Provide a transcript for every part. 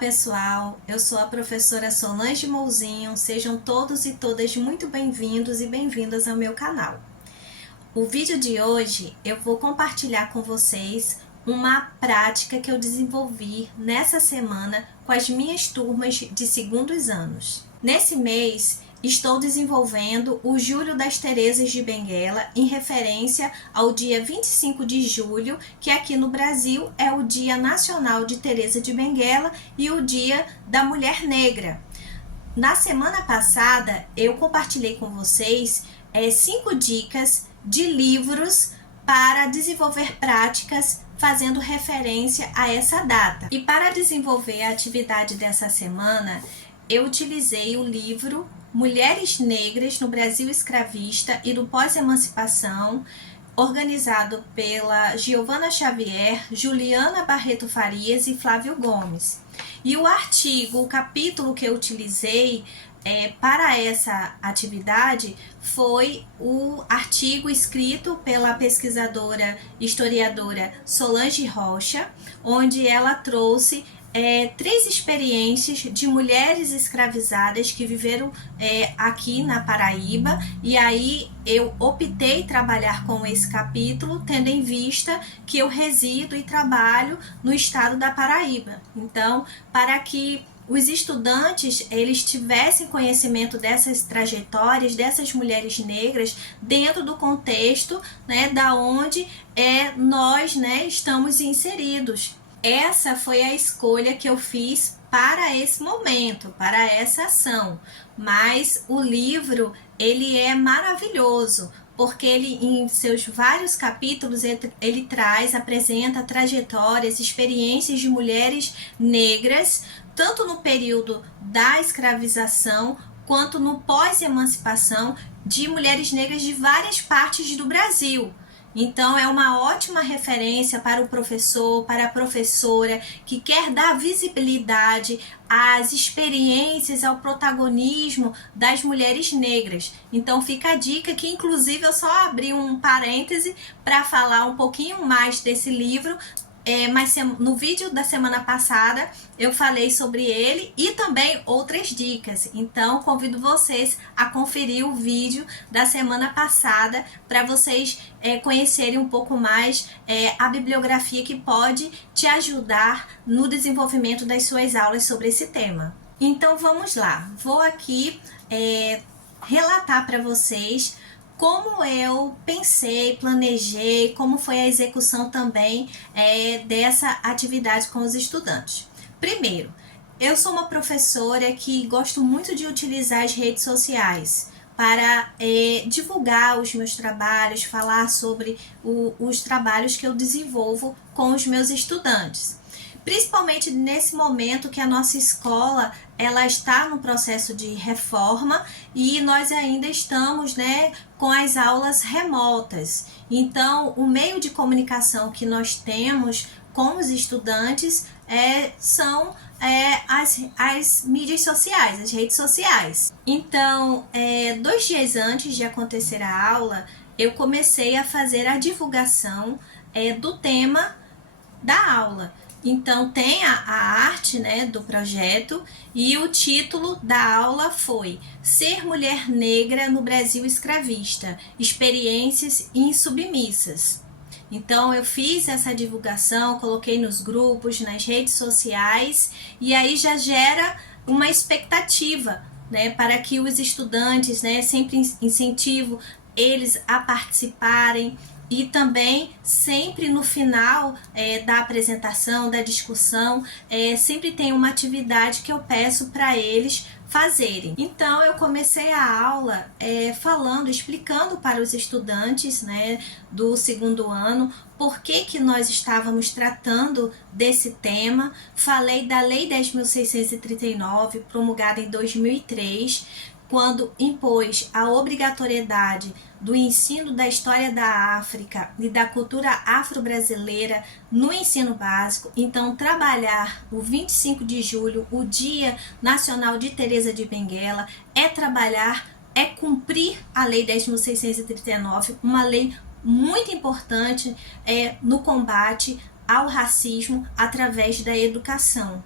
pessoal, eu sou a professora Solange Mouzinho, sejam todos e todas muito bem-vindos e bem-vindas ao meu canal. O vídeo de hoje eu vou compartilhar com vocês uma prática que eu desenvolvi nessa semana com as minhas turmas de segundos anos. Nesse mês, estou desenvolvendo o Julho das Terezas de Benguela em referência ao dia 25 de julho, que aqui no Brasil é o Dia Nacional de Teresa de Benguela e o Dia da Mulher Negra. Na semana passada, eu compartilhei com vocês 5 dicas de livros para desenvolver práticas fazendo referência a essa data. E para desenvolver a atividade dessa semana, eu utilizei o livro Mulheres Negras no Brasil Escravista e do Pós-Emancipação, organizado pela Giovana Xavier, Juliana Barreto Farias e Flávio Gomes. E o capítulo que eu utilizei para essa atividade foi o artigo escrito pela pesquisadora historiadora Solange Rocha, onde ela trouxe 3 experiências de mulheres escravizadas que viveram aqui na Paraíba, e aí eu optei trabalhar com esse capítulo, tendo em vista que eu resido e trabalho no estado da Paraíba. Então, para que os estudantes eles tivessem conhecimento dessas trajetórias, dessas mulheres negras, dentro do contexto, da onde nós estamos inseridos. Essa foi a escolha que eu fiz para esse momento, para essa ação. Mas o livro, ele é maravilhoso, porque ele, em seus vários capítulos, ele apresenta trajetórias, experiências de mulheres negras, tanto no período da escravização, quanto no pós-emancipação, de mulheres negras de várias partes do Brasil. Então, é uma ótima referência para o professor, para a professora que quer dar visibilidade às experiências, ao protagonismo das mulheres negras. Então, fica a dica que, inclusive, eu só abri um parêntese para falar um pouquinho mais desse livro, mas no vídeo da semana passada eu falei sobre ele e também outras dicas. Então, convido vocês a conferir o vídeo da semana passada para vocês conhecerem um pouco mais a bibliografia que pode te ajudar no desenvolvimento das suas aulas sobre esse tema. Então, vamos lá. Vou aqui relatar para vocês como eu pensei, planejei, como foi a execução também dessa atividade com os estudantes. Primeiro, eu sou uma professora que gosto muito de utilizar as redes sociais para divulgar os meus trabalhos, falar sobre os trabalhos que eu desenvolvo com os meus estudantes. Principalmente nesse momento que a nossa escola ela está no processo de reforma e nós ainda estamos com as aulas remotas. Então, o meio de comunicação que nós temos com os estudantes são as mídias sociais, as redes sociais. Então, 2 dias antes de acontecer a aula, eu comecei a fazer a divulgação do tema da aula. Então, tem a arte do projeto e o título da aula foi Ser Mulher Negra no Brasil Escravista, Experiências Insubmissas. Então, eu fiz essa divulgação, coloquei nos grupos, nas redes sociais, e aí já gera uma expectativa para que os estudantes, sempre incentivo eles a participarem. E também, sempre no final da apresentação, da discussão, sempre tem uma atividade que eu peço para eles fazerem. Então, eu comecei a aula explicando para os estudantes do segundo ano por que nós estávamos tratando desse tema. Falei da Lei 10.639, promulgada em 2003, quando impôs a obrigatoriedade do ensino da história da África e da cultura afro-brasileira no ensino básico. Então, trabalhar o 25 de julho, o Dia Nacional de Teresa de Benguela, é cumprir a Lei 10.639, uma lei muito importante no combate ao racismo através da educação.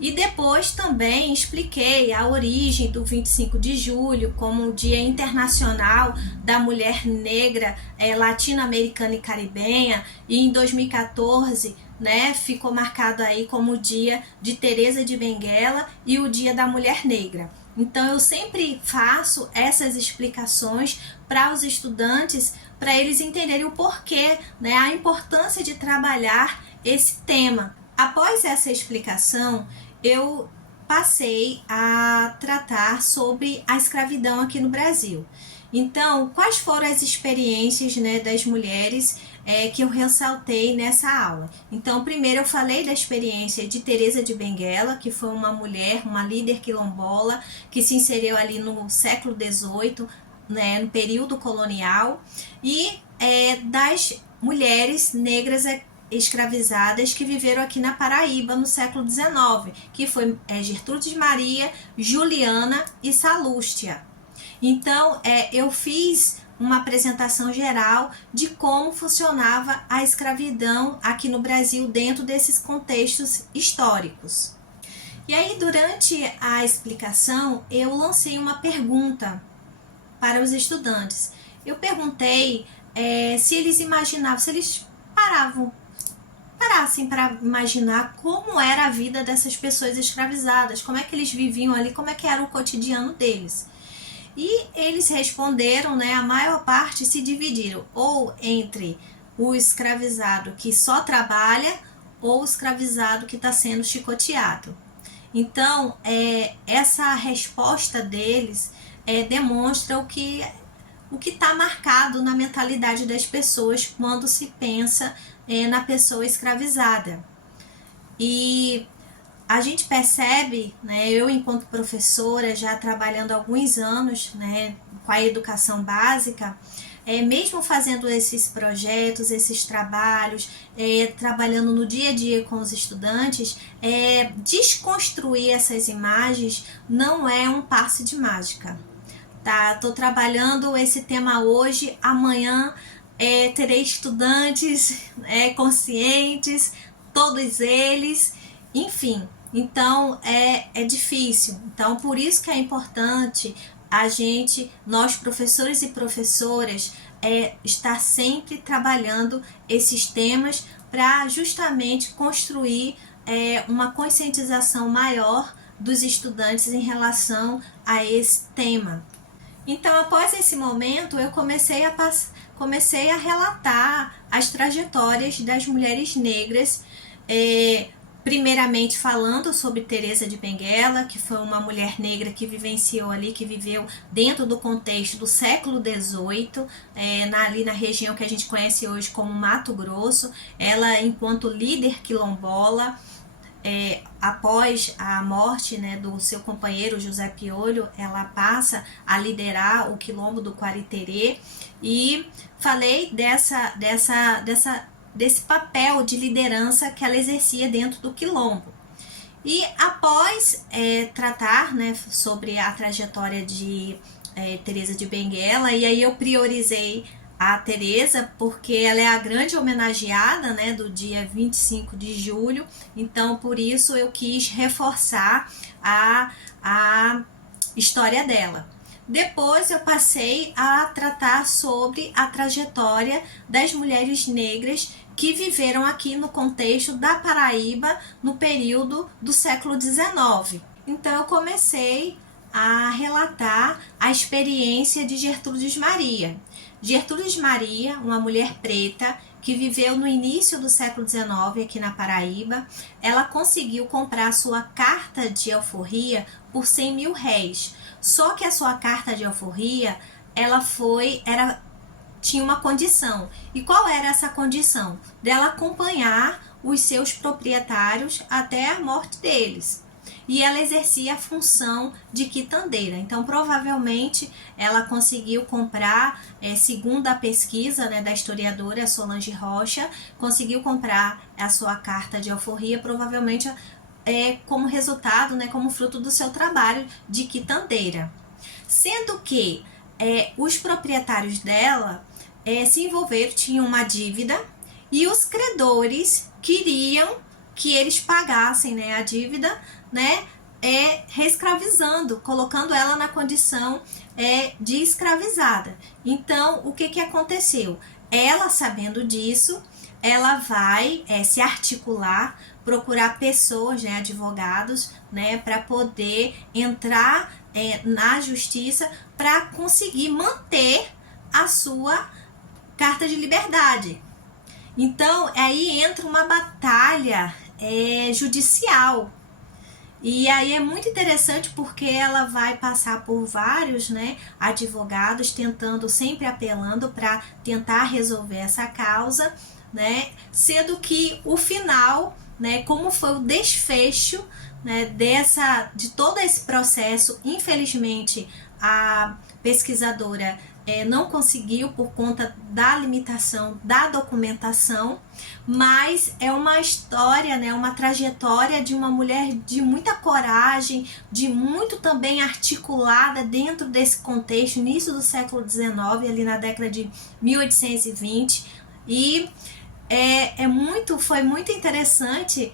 E depois também expliquei a origem do 25 de julho como o Dia Internacional da Mulher Negra, Latino-Americana e Caribenha, e em 2014, né, ficou marcado aí como o Dia de Teresa de Benguela e o Dia da Mulher Negra. Então eu sempre faço essas explicações para os estudantes, para eles entenderem o porquê, né, a importância de trabalhar esse tema. Após essa explicação, eu passei a tratar sobre a escravidão aqui no Brasil. Então, quais foram as experiências, né, das mulheres que eu ressaltei nessa aula? Então, primeiro eu falei da experiência de Teresa de Benguela, que foi uma mulher, uma líder quilombola, que se inseriu ali no século XVIII, né, no período colonial, e das mulheres negras escravizadas que viveram aqui na Paraíba no século XIX, que foi Gertrudes Maria, Juliana e Salústia. Então, eu fiz uma apresentação geral de como funcionava a escravidão aqui no Brasil dentro desses contextos históricos. E aí, durante a explicação, eu lancei uma pergunta para os estudantes. Eu perguntei se eles imaginavam, se eles parassem para imaginar como era a vida dessas pessoas escravizadas, como é que eles viviam ali, como é que era o cotidiano deles. E eles responderam, né, a maior parte se dividiram ou entre o escravizado que só trabalha ou o escravizado que está sendo chicoteado. Então, essa resposta deles demonstra o que está marcado na mentalidade das pessoas quando se pensa na pessoa escravizada. E a gente percebe, né, eu enquanto professora, já trabalhando há alguns anos, né, com a educação básica, mesmo fazendo esses projetos, esses trabalhos, trabalhando no dia a dia com os estudantes, desconstruir essas imagens não é um passe de mágica. Tá? Estou trabalhando esse tema hoje, amanhã terei estudantes conscientes, todos eles, enfim. Então é difícil. Então por isso que é importante nós professores e professoras, estar sempre trabalhando esses temas para justamente construir uma conscientização maior dos estudantes em relação a esse tema. Então, após esse momento, eu comecei a relatar as trajetórias das mulheres negras, primeiramente falando sobre Teresa de Benguela, que foi uma mulher negra que vivenciou ali, que viveu dentro do contexto do século XVIII, ali na região que a gente conhece hoje como Mato Grosso. Ela, enquanto líder quilombola, após a morte, né, do seu companheiro José Piolho, ela passa a liderar o quilombo do Quariterê, e falei desse papel de liderança que ela exercia dentro do quilombo. E após tratar, né, sobre a trajetória de Teresa de Benguela, e aí eu priorizei a Teresa porque ela é a grande homenageada, né, do dia 25 de julho, então por isso eu quis reforçar a história dela. Depois eu passei a tratar sobre a trajetória das mulheres negras que viveram aqui no contexto da Paraíba no período do século XIX. Então eu comecei a relatar a experiência de Gertrudes Maria. Gertrudes Maria, uma mulher preta que viveu no início do século XIX aqui na Paraíba, ela conseguiu comprar sua carta de alforria por 100 mil réis. Só que a sua carta de alforria, tinha uma condição. E qual era essa condição? Dela acompanhar os seus proprietários até a morte deles. E ela exercia a função de quitandeira. Então, provavelmente, ela conseguiu comprar, segundo a pesquisa, né, da historiadora Solange Rocha, conseguiu comprar a sua carta de alforria, provavelmente como resultado, né, como fruto do seu trabalho de quitandeira. Sendo que os proprietários dela se envolveram, tinham uma dívida, e os credores queriam que eles pagassem, né, a dívida, né, reescravizando, colocando ela na condição de escravizada. Então, o que aconteceu? Ela, sabendo disso, ela vai se articular, procurar pessoas, né, advogados, né, para poder entrar na justiça para conseguir manter a sua carta de liberdade. Então, aí entra uma batalha judicial. E aí é muito interessante porque ela vai passar por vários, né, advogados, tentando, sempre apelando para tentar resolver essa causa, né, sendo que o final, né, como foi o desfecho, né, de todo esse processo, infelizmente a pesquisadora não conseguiu por conta da limitação da documentação, mas é uma história, né, uma trajetória de uma mulher de muita coragem, de muito também articulada dentro desse contexto, início do século XIX, ali na década de 1820, e foi muito interessante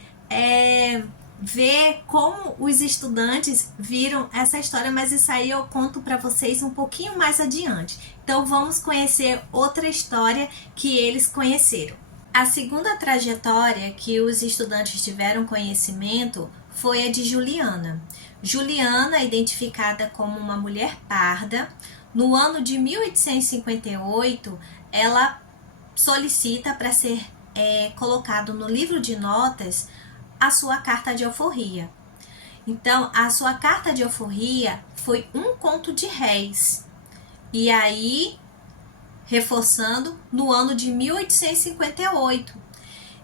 ver como os estudantes viram essa história, mas isso aí eu conto para vocês um pouquinho mais adiante. Então vamos conhecer outra história que eles conheceram. A segunda trajetória que os estudantes tiveram conhecimento foi a de Juliana. Juliana, identificada como uma mulher parda, no ano de 1858, ela solicita para ser colocado no livro de notas a sua carta de alforria. Então, a sua carta de alforria foi um conto de réis. E aí, reforçando, no ano de 1858.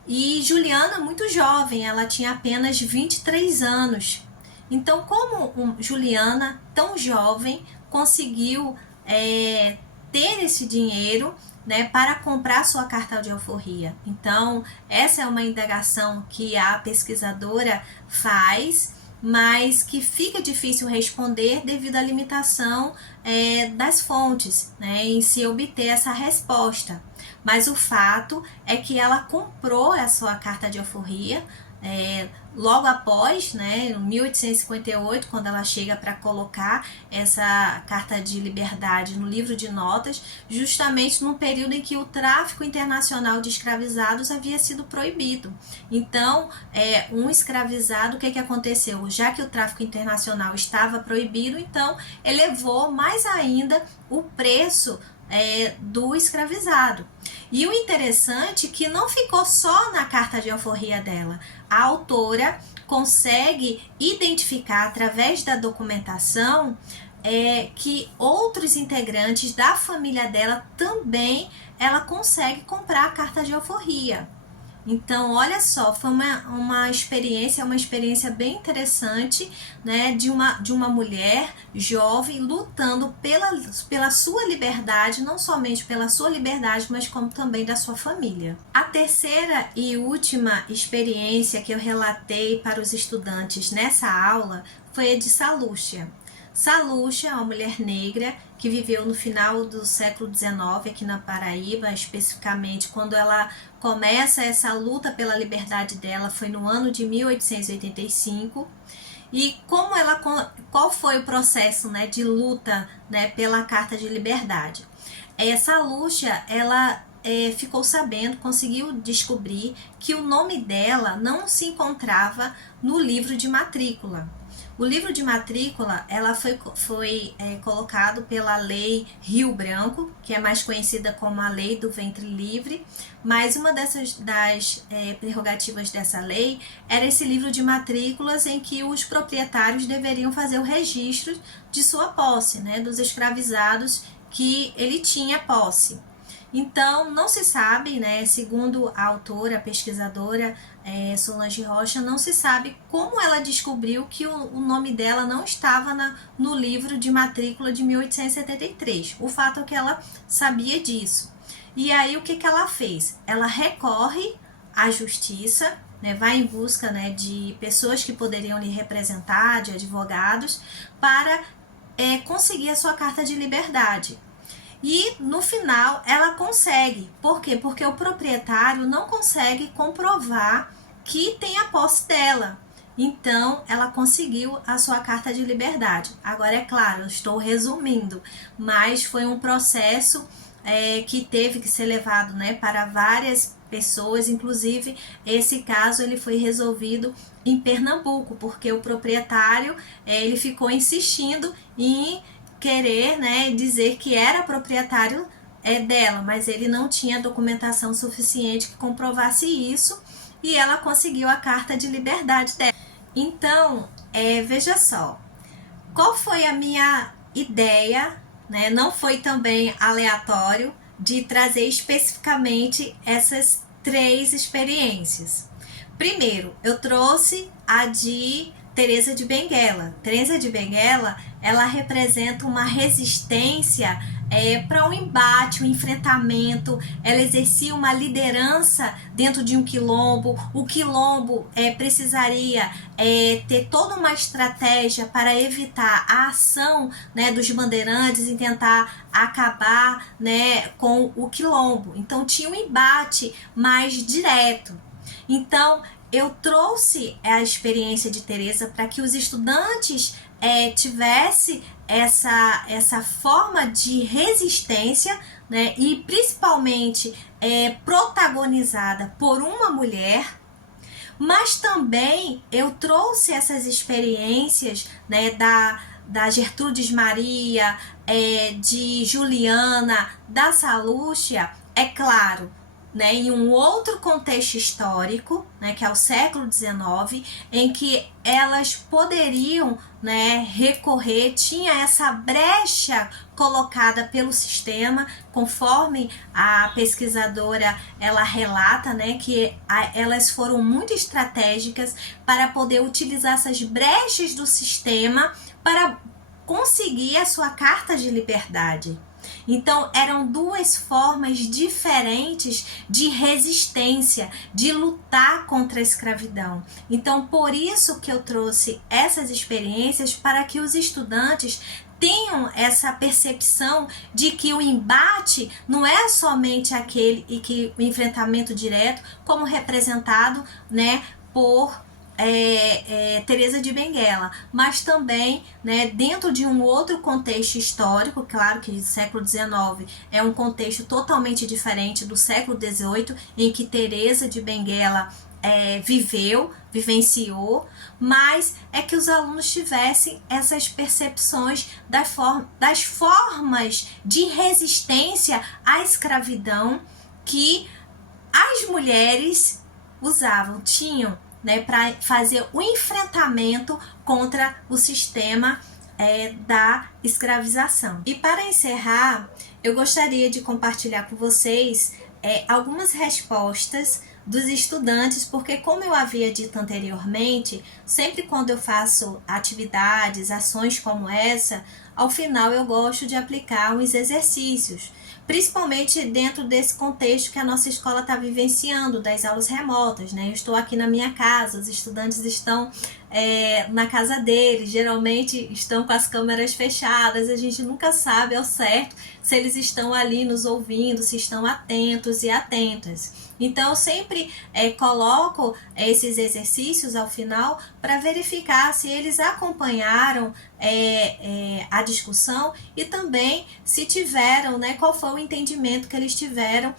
E Juliana, muito jovem, ela tinha apenas 23 anos. Então, como Juliana, tão jovem, conseguiu ter esse dinheiro, né, para comprar sua carta de alforria? Então, essa é uma indagação que a pesquisadora faz, mas que fica difícil responder devido à limitação das fontes, né, em se obter essa resposta. Mas o fato é que ela comprou a sua carta de alforria logo após, né, em 1858, quando ela chega para colocar essa carta de liberdade no livro de notas, justamente no período em que o tráfico internacional de escravizados havia sido proibido. Então, um escravizado, o que aconteceu? Já que o tráfico internacional estava proibido, então elevou mais ainda o preço do escravizado. E o interessante é que não ficou só na carta de alforria dela. A autora consegue identificar através da documentação que outros integrantes da família dela também ela consegue comprar a carta de alforria. Então, olha só, foi uma experiência bem interessante, né, de uma mulher jovem lutando pela sua liberdade, não somente pela sua liberdade, mas como também da sua família. A terceira e última experiência que eu relatei para os estudantes nessa aula foi a de Salúcia. Salúcia é uma mulher negra que viveu no final do século XIX aqui na Paraíba, especificamente quando ela começa essa luta pela liberdade dela, foi no ano de 1885. E qual foi o processo, né, de luta, né, pela Carta de Liberdade? Salúcia, ela ficou sabendo, conseguiu descobrir que o nome dela não se encontrava no livro de matrícula. O livro de matrícula ela foi colocado pela Lei Rio Branco, que é mais conhecida como a Lei do Ventre Livre, mas uma das prerrogativas dessa lei era esse livro de matrículas em que os proprietários deveriam fazer o registro de sua posse, né, dos escravizados que ele tinha posse. Então, não se sabe, né, segundo a autora, a pesquisadora Solange Rocha, não se sabe como ela descobriu que o nome dela não estava no livro de matrícula de 1873. O fato é que ela sabia disso. E aí, o que ela fez? Ela recorre à justiça, né, vai em busca, né, de pessoas que poderiam lhe representar, de advogados, para conseguir a sua carta de liberdade. E no final ela consegue. Por quê? Porque o proprietário não consegue comprovar que tem a posse dela. Então, ela conseguiu a sua carta de liberdade. Agora, é claro, eu estou resumindo, mas foi um processo que teve que ser levado, né, para várias pessoas. Inclusive, esse caso ele foi resolvido em Pernambuco, porque o proprietário ele ficou insistindo em querer, né, dizer que era proprietário dela, mas ele não tinha documentação suficiente que comprovasse isso, e ela conseguiu a carta de liberdade dela. Então, veja só, qual foi a minha ideia, né? Não foi também aleatório de trazer especificamente essas 3 experiências. Primeiro, eu trouxe a de Teresa de Benguela. Teresa de Benguela, ela representa uma resistência para um embate, um enfrentamento. Ela exercia uma liderança dentro de um quilombo. O quilombo precisaria ter toda uma estratégia para evitar a ação, né, dos bandeirantes em tentar acabar, né, com o quilombo. Então tinha um embate mais direto. Então eu trouxe a experiência de Teresa para que os estudantes tivessem essa forma de resistência, né, e principalmente protagonizada por uma mulher. Mas também eu trouxe essas experiências, né, da Gertrudes Maria, de Juliana, da Salúcia, é claro, né, em um outro contexto histórico, né, que é o século XIX, em que elas poderiam, né, recorrer, tinha essa brecha colocada pelo sistema, conforme a pesquisadora ela relata, né, que elas foram muito estratégicas para poder utilizar essas brechas do sistema para conseguir a sua carta de liberdade. Então, eram 2 formas diferentes de resistência, de lutar contra a escravidão. Então, por isso que eu trouxe essas experiências, para que os estudantes tenham essa percepção de que o embate não é somente aquele e que o enfrentamento direto, como representado, né, por Teresa de Benguela, mas também, né, dentro de um outro contexto histórico. Claro que o século XIX é um contexto totalmente diferente do século XVIII, em que Teresa de Benguela vivenciou, mas é que os alunos tivessem essas percepções das formas de resistência à escravidão que as mulheres usavam, tinham, né, para fazer o enfrentamento contra o sistema da escravização. E para encerrar, eu gostaria de compartilhar com vocês algumas respostas dos estudantes, porque, como eu havia dito anteriormente, sempre quando eu faço atividades, ações como essa, ao final eu gosto de aplicar uns exercícios, principalmente dentro desse contexto que a nossa escola está vivenciando, das aulas remotas, né? Eu estou aqui na minha casa, os estudantes estão na casa deles, geralmente estão com as câmeras fechadas, a gente nunca sabe ao certo se eles estão ali nos ouvindo, se estão atentos e atentas. Então, eu sempre coloco esses exercícios ao final para verificar se eles acompanharam a discussão e também se tiveram, né, qual foi o entendimento que eles tiveram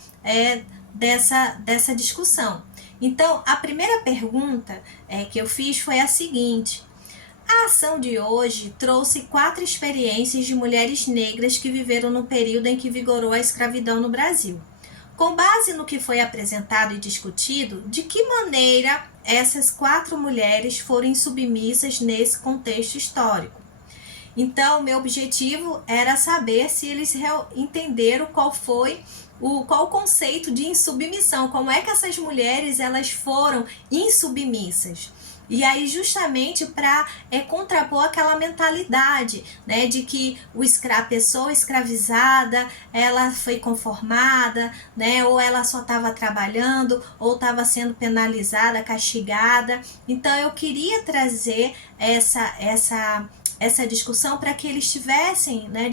dessa discussão. Então, a primeira pergunta que eu fiz foi a seguinte: a ação de hoje trouxe 4 experiências de mulheres negras que viveram no período em que vigorou a escravidão no Brasil. Com base no que foi apresentado e discutido, de que maneira essas 4 mulheres foram submissas nesse contexto histórico? Então, meu objetivo era saber se eles entenderam qual o conceito de insubmissão, como é que essas mulheres elas foram insubmissas. E aí, justamente para contrapor aquela mentalidade, né, de que a pessoa escravizada, ela foi conformada, né, ou ela só estava trabalhando, ou estava sendo penalizada, castigada. Então, eu queria trazer essa discussão para que eles tivessem, né,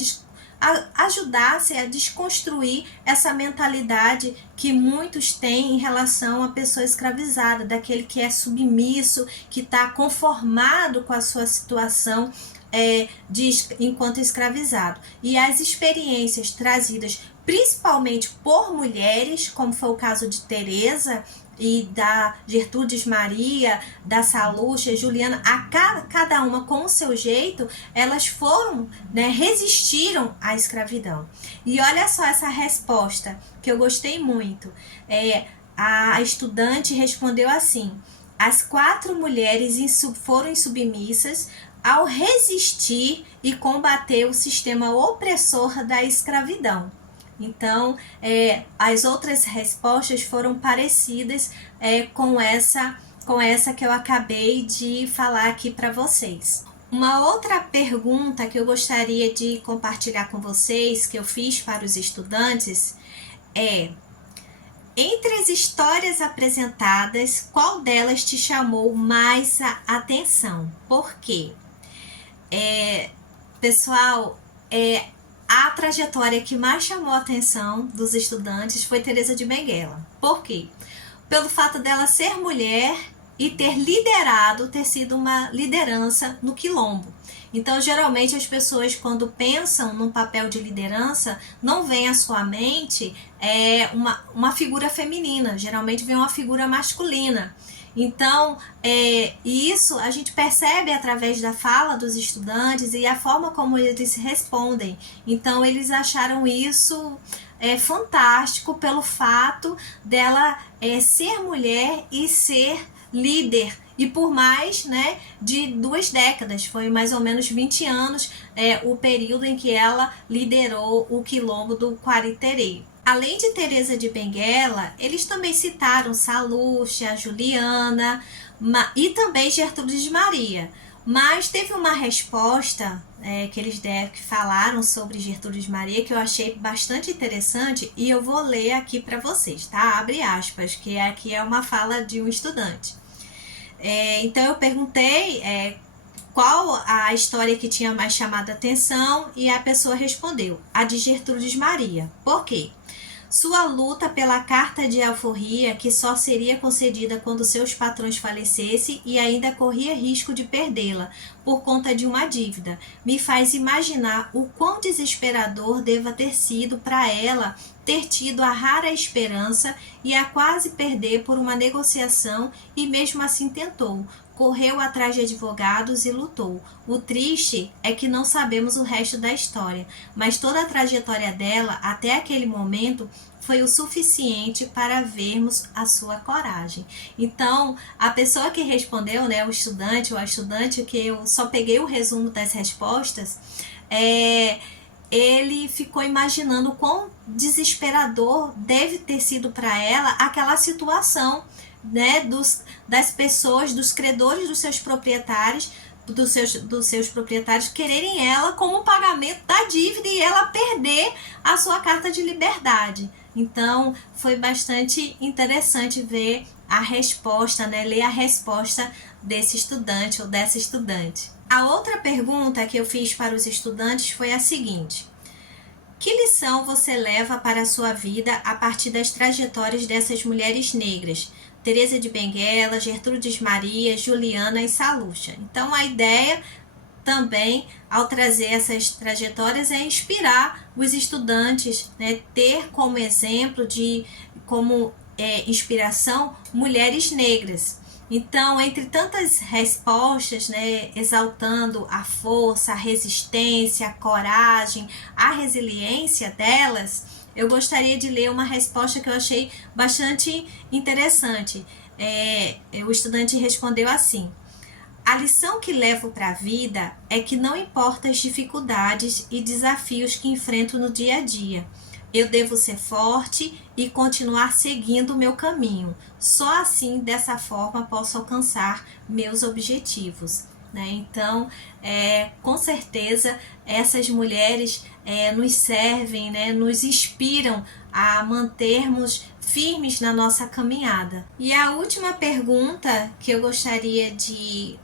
ajudasse a desconstruir essa mentalidade que muitos têm em relação à pessoa escravizada, daquele que é submisso, que está conformado com a sua situação enquanto escravizado. E as experiências trazidas principalmente por mulheres, como foi o caso de Teresa e da Gertrudes Maria, da Salucha, Juliana, cada uma com o seu jeito, elas foram, resistiram à escravidão. E olha só essa resposta, que eu gostei muito. A estudante respondeu assim: as 4 mulheres foram insubmissas ao resistir e combater o sistema opressor da escravidão. Então, as outras respostas foram parecidas com essa que eu acabei de falar aqui para vocês. Uma outra pergunta que eu gostaria de compartilhar com vocês, que eu fiz para os estudantes, entre as histórias apresentadas, qual delas te chamou mais a atenção? Por quê? Pessoal, a trajetória que mais chamou a atenção dos estudantes foi Teresa de Benguela. Por quê? Pelo fato dela ser mulher e ter sido uma liderança no quilombo. Então, geralmente, as pessoas, quando pensam num papel de liderança, não vem à sua mente uma figura feminina, geralmente vem uma figura masculina. Então, isso a gente percebe através da fala dos estudantes e a forma como eles respondem. Então, eles acharam isso fantástico pelo fato dela ser mulher e ser líder. E por mais de 2 décadas, foi mais ou menos 20 anos o período em que ela liderou o quilombo do Quariterê. Além de Teresa de Benguela, eles também citaram Salucha, Juliana e também Gertrudes Maria. Mas teve uma resposta que falaram sobre Gertrudes Maria que eu achei bastante interessante e eu vou ler aqui para vocês, tá? Abre aspas, que aqui é uma fala de um estudante. Então eu perguntei qual a história que tinha mais chamado a atenção e a pessoa respondeu, a de Gertrudes Maria. Por quê? Sua luta pela carta de alforria, que só seria concedida quando seus patrões falecessem e ainda corria risco de perdê-la por conta de uma dívida, me faz imaginar o quão desesperador deva ter sido para ela ter tido a rara esperança e a quase perder por uma negociação e mesmo assim tentou. Correu atrás de advogados e lutou. O triste é que não sabemos o resto da história, mas toda a trajetória dela até aquele momento foi o suficiente para vermos a sua coragem. Então, a pessoa que respondeu, o estudante ou a estudante, que eu só peguei o resumo das respostas, ele ficou imaginando quão desesperador deve ter sido para ela aquela situação, das pessoas, dos credores dos seus proprietários, dos seus proprietários quererem ela como pagamento da dívida e ela perder a sua carta de liberdade. Então, foi bastante interessante ver a resposta, ler a resposta desse estudante ou dessa estudante. A outra pergunta que eu fiz para os estudantes foi a seguinte: que lição você leva para a sua vida a partir das trajetórias dessas mulheres negras? Teresa de Benguela, Gertrudes Maria, Juliana e Salucha. Então, a ideia também, ao trazer essas trajetórias, é inspirar os estudantes, ter como exemplo, como inspiração, mulheres negras. Então, entre tantas respostas, exaltando a força, a resistência, a coragem, a resiliência delas, eu gostaria de ler uma resposta que eu achei bastante interessante. O estudante respondeu assim: a lição que levo para a vida é que não importa as dificuldades e desafios que enfrento no dia a dia, eu devo ser forte e continuar seguindo o meu caminho. Só assim, dessa forma, posso alcançar meus objetivos. Então, com certeza, essas mulheres nos servem, nos inspiram a mantermos firmes na nossa caminhada. E a última pergunta que eu gostaria de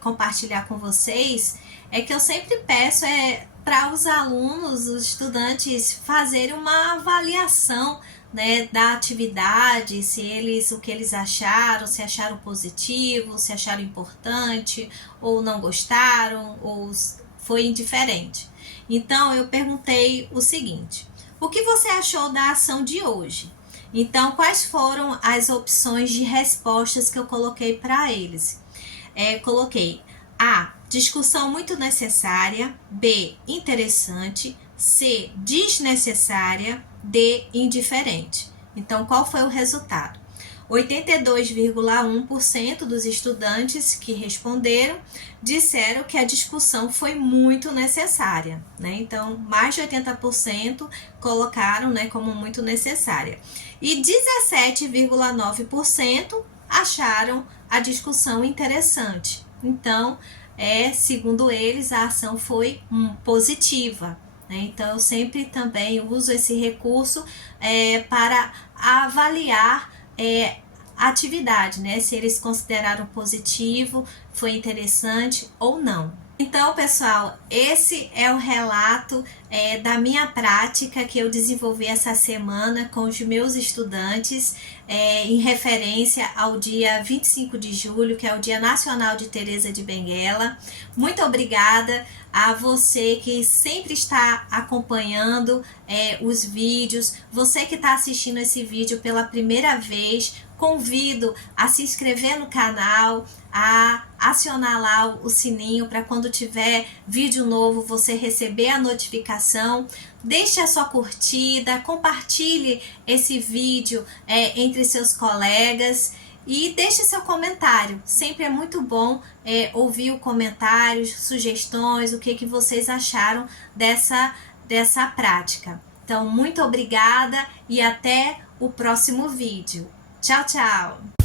compartilhar com vocês é que eu sempre peço para os alunos, os estudantes, fazerem uma avaliação, né, da atividade, o que eles acharam, se acharam positivo, se acharam importante, ou não gostaram, ou foi indiferente. Então, eu perguntei o seguinte: o que você achou da ação de hoje? Então, quais foram as opções de respostas que eu coloquei para eles? Coloquei A, discussão muito necessária, B, interessante, C, desnecessária, D, indiferente. Então, qual foi o resultado? 82,1% dos estudantes que responderam disseram que a discussão foi muito necessária, né? Então, mais de 80% colocaram, né, como muito necessária. E 17,9% acharam a discussão interessante. Então, segundo eles, a ação foi positiva. Então, eu sempre também uso esse recurso para avaliar a atividade, né? Se eles consideraram positivo, foi interessante ou não. Então, pessoal, esse é o relato da minha prática que eu desenvolvi essa semana com os meus estudantes, em referência ao dia 25 de julho, que é o Dia Nacional de Teresa de Benguela. Muito obrigada a você que sempre está acompanhando os vídeos, você que está assistindo esse vídeo pela primeira vez. Convido a se inscrever no canal, a acionar lá o sininho para quando tiver vídeo novo você receber a notificação. Deixe a sua curtida, compartilhe esse vídeo entre seus colegas e deixe seu comentário. Sempre é muito bom ouvir o comentário, sugestões, o que vocês acharam dessa prática. Então, muito obrigada e até o próximo vídeo. Tchau, tchau!